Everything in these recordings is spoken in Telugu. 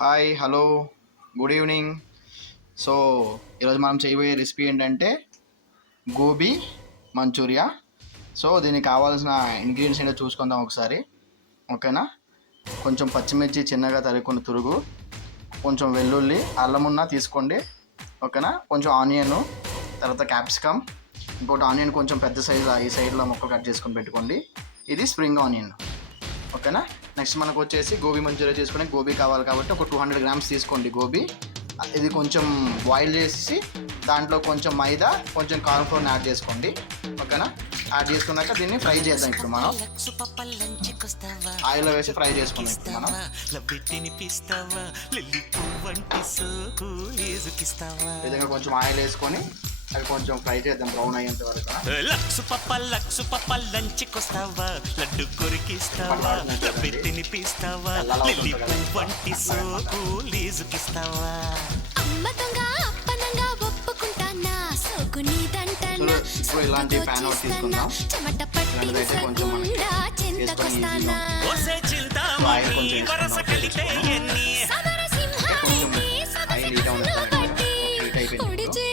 Hi, hello, good evening. So ఈరోజు మనం చేయబోయే రెసిపీ ఏంటంటే గోబీ మంచూరియా. సో దీనికి కావాల్సిన ఇంగ్రీడియంట్స్ ఏంటో చూసుకుందాం ఒకసారి. ఓకేనా? కొంచెం పచ్చిమిర్చి చిన్నగా తరుక్కున్న తురుగు, కొంచెం వెల్లుల్లి, అల్లం ఉన్న తీసుకోండి. ఓకేనా? కొంచెం ఆనియన్, తర్వాత క్యాప్సికమ్, ఇంకోటి ఆనియన్ కొంచెం పెద్ద సైజు ఈ సైడ్లో ముక్కలు కట్ చేసుకొని పెట్టుకోండి. ఇది స్ప్రింగ్ ఆనియన్. ఓకేనా? నెక్స్ట్ మనకు వచ్చేసి గోబీ మంచూరియా చేసుకునే గోబీ కావాలి కాబట్టి ఒక 200 గ్రామ్స్ తీసుకోండి గోబీ. ఇది కొంచెం బాయిల్ చేసి దాంట్లో కొంచెం మైదా, కొంచెం కార్న్ఫ్లోర్ యాడ్ చేసుకోండి. ఓకేనా? యాడ్ చేసుకున్నాక దీన్ని ఫ్రై చేద్దాం. ఇప్పుడు మనం ఆయిల్లో వేసి ఫ్రై చేసుకుందాం. ఇప్పుడు మనం విధంగా కొంచెం ఆయిల్ వేసుకొని అది కొంచెం ఫ్రై చేద్దాం బ్రౌన్ అయ్యేంత వరకు. లక్సు పప్ప లంచ్కొస్తావా, లడ్డు కొరికిస్తావా, లబ్బి తినిపిస్తావా, లిల్లీ వంటి సోకు లీజుకిస్తావా. ఇప్పుడు ఇలాంటి ప్యాన్ ఒకటి తీసుకుందాం. ఇలాంటిదైతే కొంచెం ఆయిల్ కొంచెం ఆయిల్ హీట్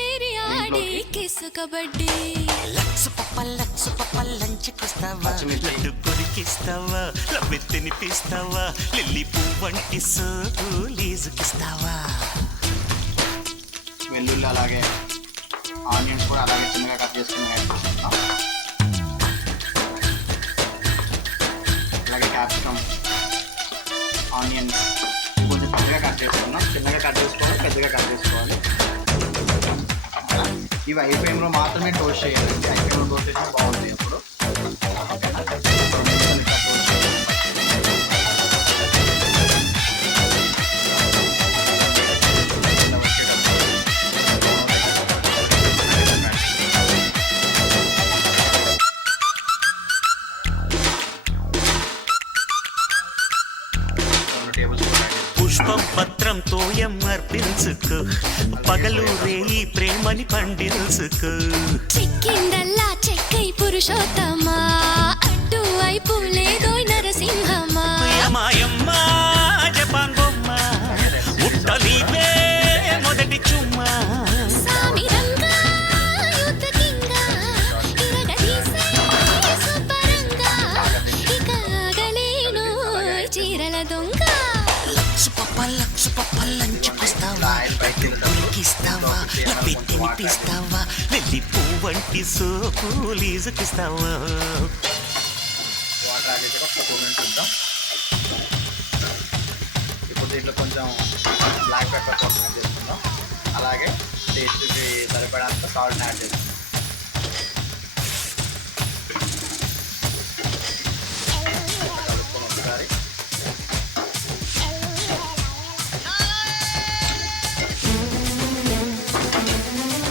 లక్సు పప్ప లంచ్కొస్తావా, లడ్డు కొరికిస్తావా, లబ్బి తినిపిస్తావా, లిల్లీ వంటి సోకు లీజుకిస్తావా. వెల్లుల్లి అలాగే ఆనియన్స్ కూడా అలాగే చిన్నగా కట్ చేసుకుని యాడ్ చేసుకుంటాం. అలాగే క్యాప్సికమ్, ఆనియన్స్ కొంచెం పెద్దగా కట్ చేసుకున్నాం. చిన్నగా కట్ చేసుకోవాలి, పెద్దగా కట్ చేసుకోవాలి. ఇవి ఐ ఫ్లేమ్లో మాత్రమే టోస్ట్ చేయాలి. ఐ ఫ్లేమ్లో టోస్ట్ చేసినా బాగుంటుంది. అప్పుడు పుష్పం పత్రం తోయం అర్పించుకు, పగలు రేయి ప్రేమని పండించుకు. చిక్కిందల్లా చెక్కై పురుషోత్తమా, అడ్డు వైపు లేదో నరసింహమా. మాయమ్మ జపాన్ బొమ్మ, ముట్టలీవే మొదటి చుమ్మా. సామిరంగా యుద్ధకింగా, ఇరగదీసే సుబ్బరంగా, ఇక ఆగలేను చీరల దొంగ. లక్సు పప్ప లంచ్కొస్తావా, లడ్డు కొరికిస్తావా, లబ్బి తినిపిస్తావా, లిల్లీ వంటి సోకు లీజుకిస్తావా. వాటర్ యాడ్ చేసి ఒక 2 మినిట్స్ ఉందాం. ఇప్పుడు దీంట్లో కొంచెం బ్లాక్ పెప్పర్ కోసం యాడ్ చేసుకుందాం. అలాగే టేస్ట్కి సరిపడంత సాల్ట్ యాడ్ చేసుకుందాం. కలుపుకొని ఒకసారి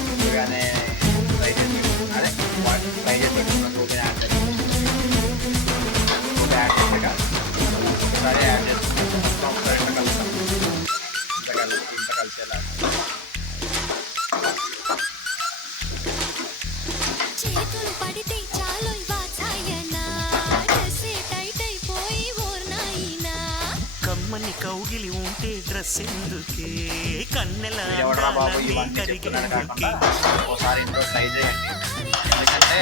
ముందుగానే ఫ్రై చేసి పెట్టుకున్నారే ఫ్రై చేసి పెట్టుకున్న గోబీని యాడ్ చేస్తాం. గోబీ యాడ్ చేసాక ఒకసారి యాడ్ చేసుకుంటాం. ఒకసారి ఇంత కలుపుతాం. ఇంత కలిసేలా చేతులు పడితే చాలు వాచాయనా, డ్రెస్సే టైట్ అయిపోయి ఓర్నాయినా. కమ్మని కౌగిలి ఉంటే డ్రెస్ ఎందుకే, కన్నెల ఎవడరా బాబు ఇవన్నీ చెప్తున్నాను కాకుండా ఒకసారి ఇంట్లో ట్రై చేయండి. ఎందుకంటే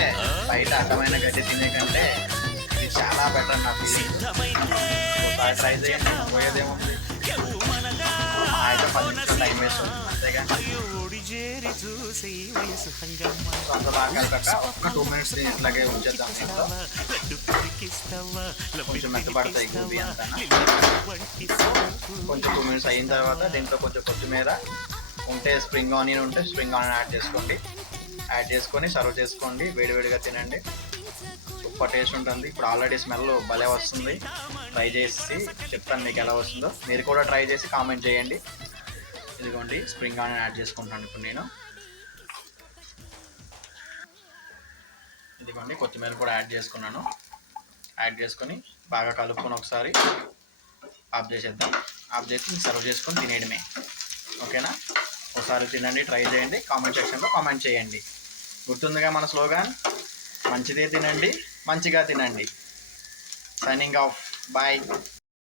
బయట అడ్డమైన గడ్డి తినే కంటే ఇది చాలా బెటర్ నా ఫీలింగ్. ఒకసారి ట్రై చేయండి, పోయేదేముంది. అయితే 10 నిమిషాలు టైం వేస్ట్ అవుతుంది అంతేగా. అంతదాకా కలిపాక ఒక్క 2 మినిట్స్ ఇట్లాగే ఉంచేద్దాం. దీంట్లో కొంచెం మెత్తపడతాయి గోబీ అంతా. కొంచెం 2 మినిట్స్ అయిన తర్వాత దీంట్లో కొంచెం కొత్తిమీర ఉంటే, స్ప్రింగ్ ఆనియన్ ఉంటే స్ప్రింగ్ ఆనియన్ యాడ్ చేసుకోండి. యాడ్ చేసుకొని సర్వ్ చేసుకోండి. వేడివేడిగా తినండి, సూపర్ టేస్ట్ ఉంటుంది. ఇప్పుడు ఆల్రెడీ స్మెల్ భలే వస్తుంది. ట్రై చేసి చెప్తాను మీకు ఎలా వస్తుందో. మీరు కూడా ట్రై చేసి కామెంట్ చేయండి. ఇదిగోండి స్ప్రింగ్ ఆనియన్ యాడ్ చేసుకుంటాను ఇప్పుడు నేను. ఇదిగోండి కొత్తిమీర కూడా యాడ్ చేసుకున్నాను. యాడ్ చేసుకొని బాగా కలుపుకొని ఒకసారి ఆఫ్ చేసేద్దాం. ఆఫ్ చేసి సర్వ్ చేసుకొని తినేయడమే. ఓకేనా? ఒకసారి తినండి, ట్రై చేయండి, కామెంట్ సెక్షన్లో కామెంట్ చేయండి. గుర్తుందిగా మన స్లోగాన్, మంచిదే తినండి, మంచిగా తినండి. Signing off. బాయ్.